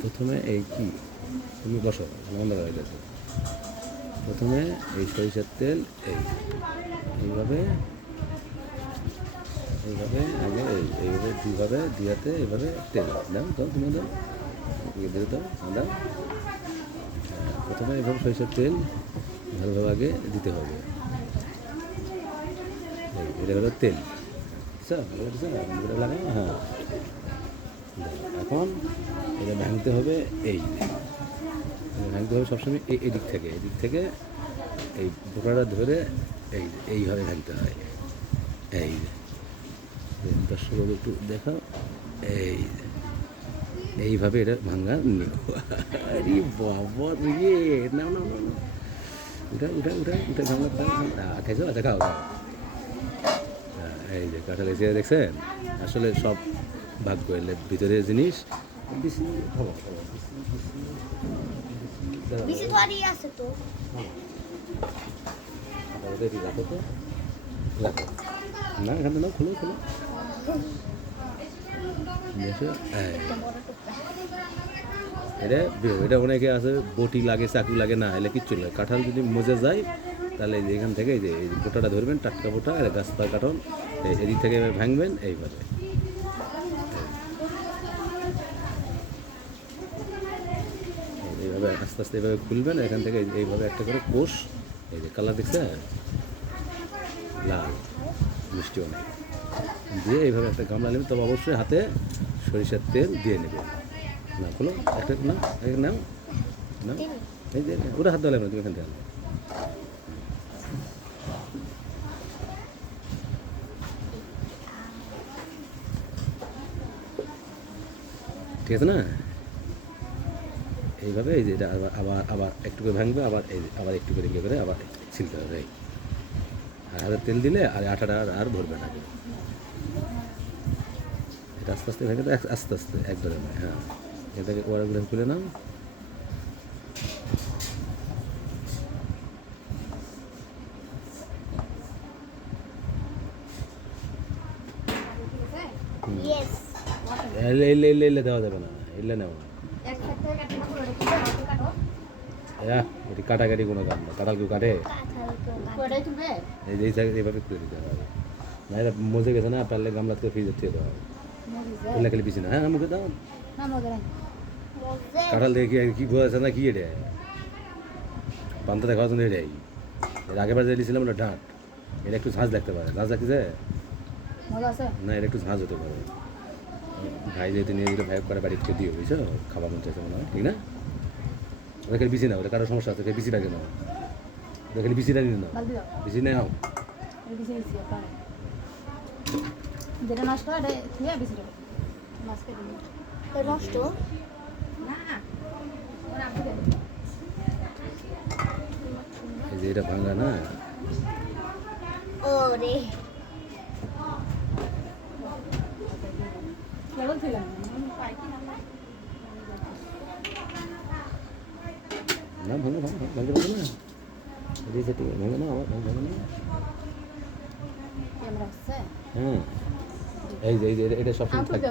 প্রথমে এই কি তুমি বসো বন্ধ হয়ে গেছে। প্রথমে এই সরিষার তেল এইভাবে এইভাবে আগে এইভাবে দুইভাবে দিয়াতে এইভাবে তেল দাও দাও তুমি দাও দিয়ে দাও দাও। প্রথমে এইভাবে সরিষার তেল ভালোভাবে আগে দিতে হবে। এটা হলো তেল লাগানো। হ্যাঁ, এখন এটা ভাঙতে হবে ভাঙতে হবে সবসময় এদিক থেকে এই বোটাটা ধরে এইভাবে ভাঙতে হয়। দর্শক একটু দেখাও এইভাবে এটা ভাঙা নিও। আরে বাবা রে, না না না না, উঠা উঠা উঠা উঠা ভাঙা খাইছো? আচ্ছা খাও খাও। এই যে কাঁঠাল এসে দেখছেন, আসলে সব ভাগ্য এলে ভিতরের জিনিস বেশি ভালো রাখো তো, রাখো না এখান থেকে খুলো খুলো। এটা অনেকে আছে বটি লাগে, চাকু লাগে, না এলে কিচ্ছু লাগে। কাঁঠাল যদি মজে যায় তাহলে এখান থেকে এই যে এই বোটাটা ধরবেন, টাটকা বোটা, গাছপালা কাঠল, এদিক থেকে ভাঙবেন এইভাবে। এইভাবে আস্তে আস্তে এইভাবে খুলবেন, এখান থেকে এইভাবে একটা করে কোষ, এই যে কালার দেখছে লাল মিষ্টি অনেক দিয়ে এইভাবে একটা গামলা নেবেন। তবে অবশ্যই হাতে সরিষার তেল দিয়ে নেবেন। না খোলো একটা, না নাও নাও, এই যে ওটা হাত দেওয়া লাগবে না, তুমি এখান থেকে ঠিক আছে না। এইভাবে এই যে এটা আবার আবার একটু করে ভাঙবে, আবার এই আবার একটু করে করে আবার ছিলতে হবে। আর হাতের তেল দিলে আর আটাটা আর ধরবে না। এটা আস্তে আস্তে ভেঙে আস্তে আস্তে একবারে নয়। হ্যাঁ, এটাকে ওয়ারগুলো খুলে নাও। এলে দেওয়া যাবে না, এলে নেওয়া এটি কাটাকাটি কোনো কাজ না। কাঁঠাল কেউ কাটে? এইভাবে খুলে দিতে হবে। না এটা মজে গেছে না, পারলে গামলা থেকে ফ্রিজে দিয়ে দেওয়া হবে। এলে খেলে পিছিয়ে না। হ্যাঁ মুখে দাও। কাঁঠাল দেখে কি বোঝাচ্ছে না, কি এটা পান্তা দেখার জন্য এটাই। এর আগেবার যে দিয়েছিলাম ওটা ডাঁট, এটা একটু ঝাঁজ লাগতে পারে। ঝাঁজ লাগতেছে না, এটা একটু ঝাঁজ হতে পারে। ভাই যেহেতু নিয়ে দিলে ভাই করে বাড়ি থেকে দিও, বুঝছো? খাবার মন চাইছে মনে হয়, ঠিক না? ওটা খেলে বিচি না, ওটা কারো সমস্যা আছে, বিচি লাগে না, ওটা খেলে বিচিটা নিয়ে নাও, বিচি নাও। যেটা নষ্ট হয় এটা বেশি নষ্ট না, এই যে এটা ভাঙা না, ওরে না ভাঙো ভাঙো ভাঙতে পারবে না, এই যে ভাঙো না, আবার ভাঙো না। হ্যাঁ, এই যে এটা সবসময় থাকে।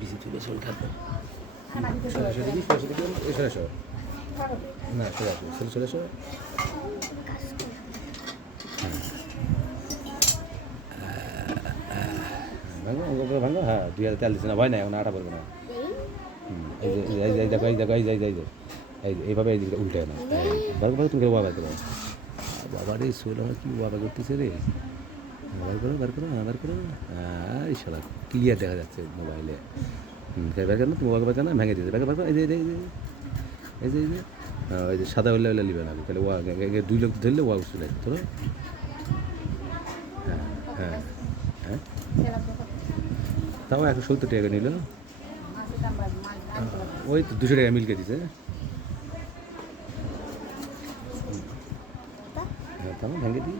বিসি তুলে শোল খাবো না, চলে আসো চলে আসো। ভাঙো অঙ্গ করে ভাঙো। হ্যাঁ, 2000 তেল দিচ্ছে না, ভয় নাই, এখন আটা করবে না। এই যে এই দেখো, এই দেখো, এই যে এই যে এইভাবে এই দিকে উল্টে না, বার করে তুমি বাবা করো। বাবা রে শোল আমার কি বাবা করতেছে রে, বার করো বার করো বার করো। এই শালা ক্লিয়ার দেখা যাচ্ছে মোবাইলে। বার কেন তুমি ওয়াকে বার কেন ভেঙে দিয়েছে, বার বার। এই যে এই যে এই যে এই যে ওই যে সাদা হইলে হইলে নিবে না, তাহলে ওয়া 2 লোক ধরলে ওয়া উঠে যায় তোর। হ্যাঁ হ্যাঁ হ্যাঁ, তাও 170 টাকা নিল। ওই তো 200 টাকা মিলকে দিছে। হ্যাঁ, তাও ভেঙে দিই,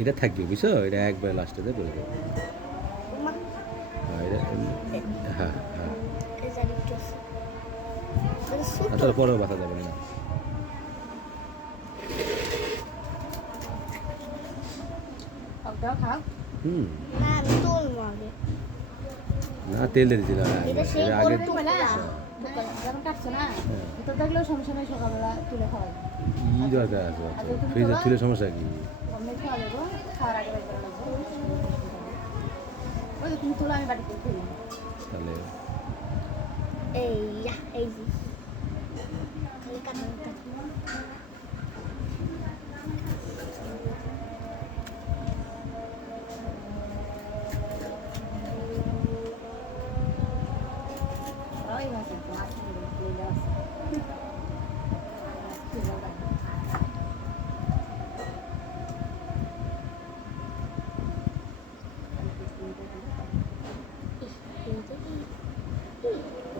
এটা থাকবে বুঝছো, এটা একবার লাস্টে দিয়ে বলে দেবো। হ্যাঁ এটা, হ্যাঁ হ্যাঁ, তাহলে পরেও বাঁচা যাবে না। খাও হুম না আমি তুলবো আগে না তেল দিয়ে দিয়েছিল এটা সেই এটা আগে তুমি না যখন কাটছো না হ্যাঁ। তো দেখলেও সমস্যা নেই সকালবেলা তুলে খাওয়া যায় কি দরকার আছে আচ্ছা, তুমি ফ্রিজে তোলা? তুলে সমস্যা কি অমনি খাওয়া যাবো খাওয়ার আগে বের করে লাগবো ওই যে তুমি তুলো আমি বাড়িতে খেয়ে নিই। তাহলে এই যে খালি কাটা ওই আছে তো আছে লেলা আছে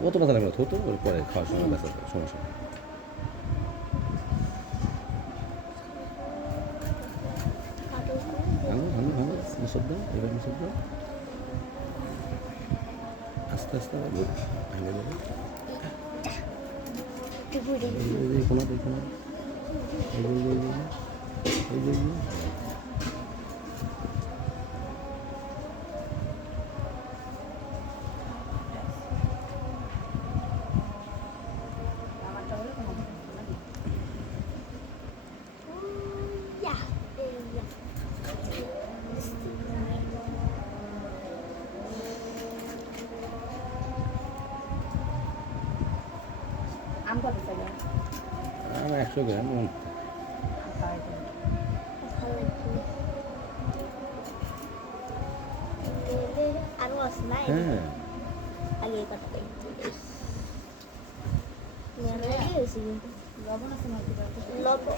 অত মাথা লাগবে না থতো পরে খাওয়ার সময় ব্যথা সমস্যা নেই। ভাঙো ভাঙো ভাঙো মুসব দাও এবার মুসব দাও আস্তে আস্তে ভাঙে যাবে দেখো না দেখো না এই যে এই যে এই যে এই যে আমারটা বলে কোনো আম কত চাইলে আমার 100 গ্রাম আরো আছে না হ্যাঁ আগে কাটা হয়েছে কিন্তু লবণ আছে নয়তো লবণ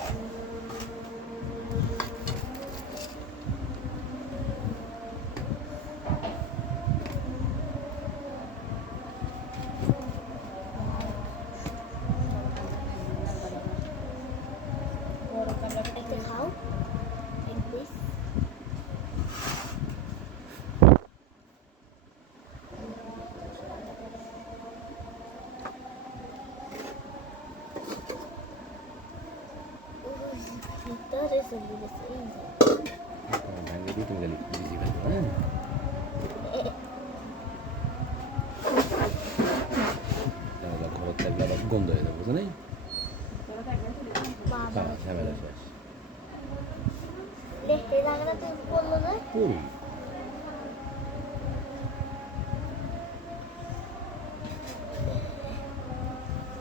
বড় কামড়া একটা খাও এক পিস ভিতরে চলে গেছে এই যে ভাঙে দিয়ে তুমি গেলে বিজি ফেলবো হ্যাঁ তাহলে খবর থাকলে আবার গন্ধ হয়ে যাবে বুঝো নাই বাবা হ্যাঁ ঝামেলা শেষ দেখতে জায়গাটা তুই বললো না পুরো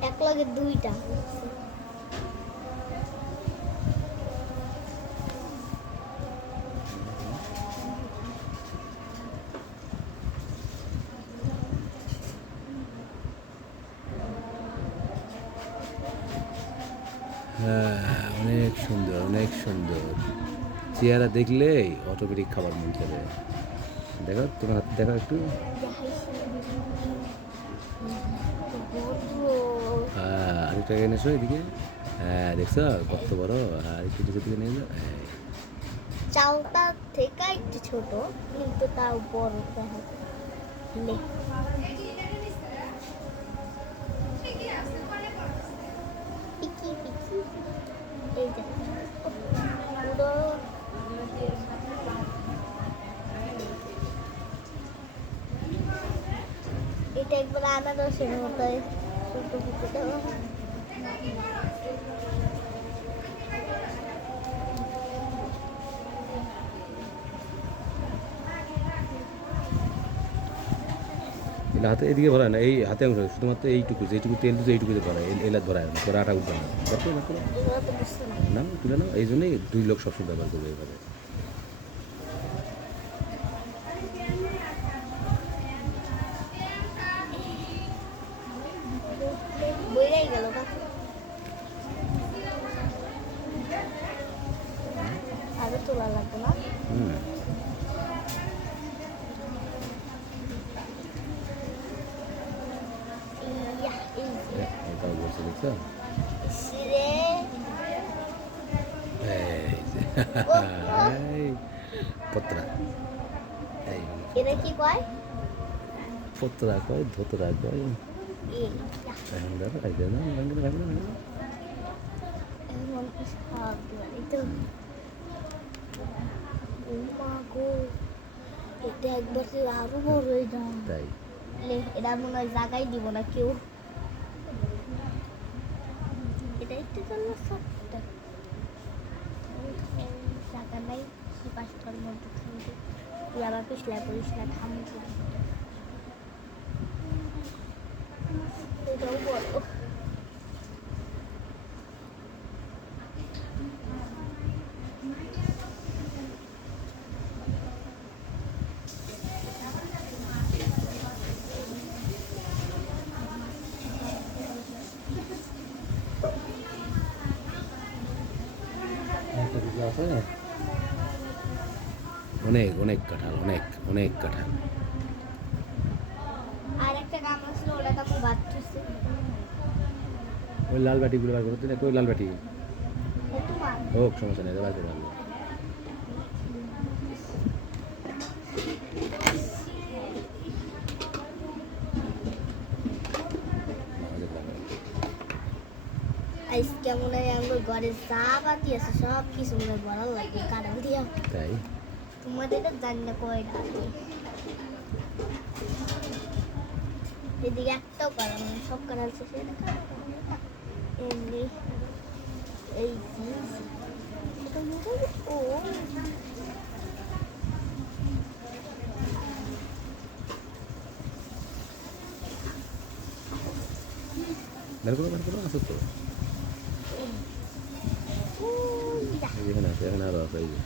এক লগে দুইটা হ্যাঁ অনেক সুন্দর অনেক সুন্দর চেহারা দেখলেই অটোমেটিক খাবার মন চলে দেখো তোমার হাতে দেখো একটু হ্যাঁ আরেকটা এনেছো এদিকে হ্যাঁ দেখছো কত বড় আর একটু নিচের দিকে নিয়ে যাও হ্যাঁ চাউটা থেকে একটু ছোট কিন্তু তাও বড় দেখা লে পিকি পিকি এই যে পুরো এটা একবার আনারসের মতো ছোট ছোট এটা হাতে এদিকে ভরায় না এই হাতে অংশ শুধুমাত্র এইটুকু যেটুকু তেল দিচ্ছে এইটুকুতে ভরায় এলাচ ভরায় না পরে আটা উঠবে না দেখো দেখো এগুলো তো বুঝতে না না তুলে নাও এই জন্যই 2 লোক সবসময় ব্যবহার করবে এভাবে বইরাই গেল না আরো তোলা লাগবে না হুম ইয়া এই যে এটাও বলছে দেখছো সিরে এই যে এই পত্রা এই এটা কি কয় পত্রা কয় ধোতরা কয় এই এখন দেখো এই যে না ভাঙলে ভাঙলে ভাঙলে এমন কিছু খাওয়া এই তো ও মা গো একবার থেকে আরো বড় হয়ে যাও তাই এটা মনে হয় জায়গায় দিব না কেউ এটা একটু জন্য ছোট্ট জায়গা নাই পাঁচটার মধ্যে থামবে তুই আবার পিছলা করিস না থামছিলাম এটাও বড় অনেক অনেক কাঁঠাল অনেক অনেক কাঁঠাল আর একটা গামলা ছিল ওটা তো বাদ দিচ্ছে ওই লাল বাটিগুলো বার করতে না ওই লাল বাটি তোমার হোক সমস্যা নেই বার করে আনবো আজকে মনে হয় আমার ঘরে যা বাতি আছে সব কিছু মনে হয় বড় লাগে কারণ দিয়া তাই তোমাদের তো জানি না কয়টা এদিকে একটাও কারণ সব কারণ শেষে এমনি এই ও বার করো আসো তো এখানে আছে এখানে আরো আছে এই যে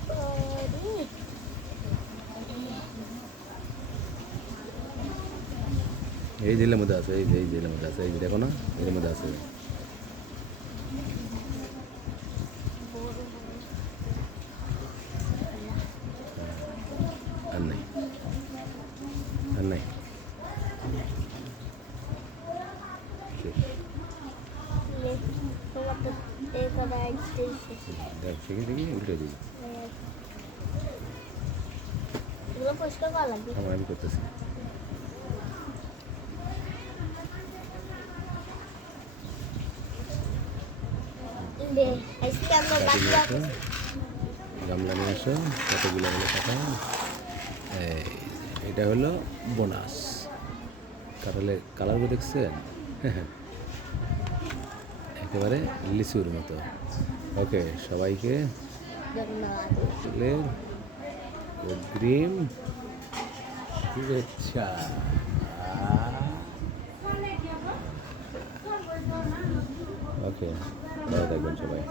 এই জেলের মধ্যে আছে এই জেলের মধ্যে আছে এই যে দেখো না এর মধ্যে আছে আর নাই আর নাই শেষ তোমার তো এখানে দেখ দেখি উল্টে দিই এগুলো পরিষ্কার করা লাগবে আমার আমি করতেছি আজকে আমরা বাটি নিয়ে বাকি আসো গামলা নিয়ে আসো কতগুলো হলো কথা এটা হলো বোনাস কাঁঠালের কালারগুলো দেখছেন একেবারে লিচুর মতো ওকে সবাইকে ধন্যবাদ কাঁঠালের অগ্রিম শুভেচ্ছা ওকে ভালো থাকবেন সবাই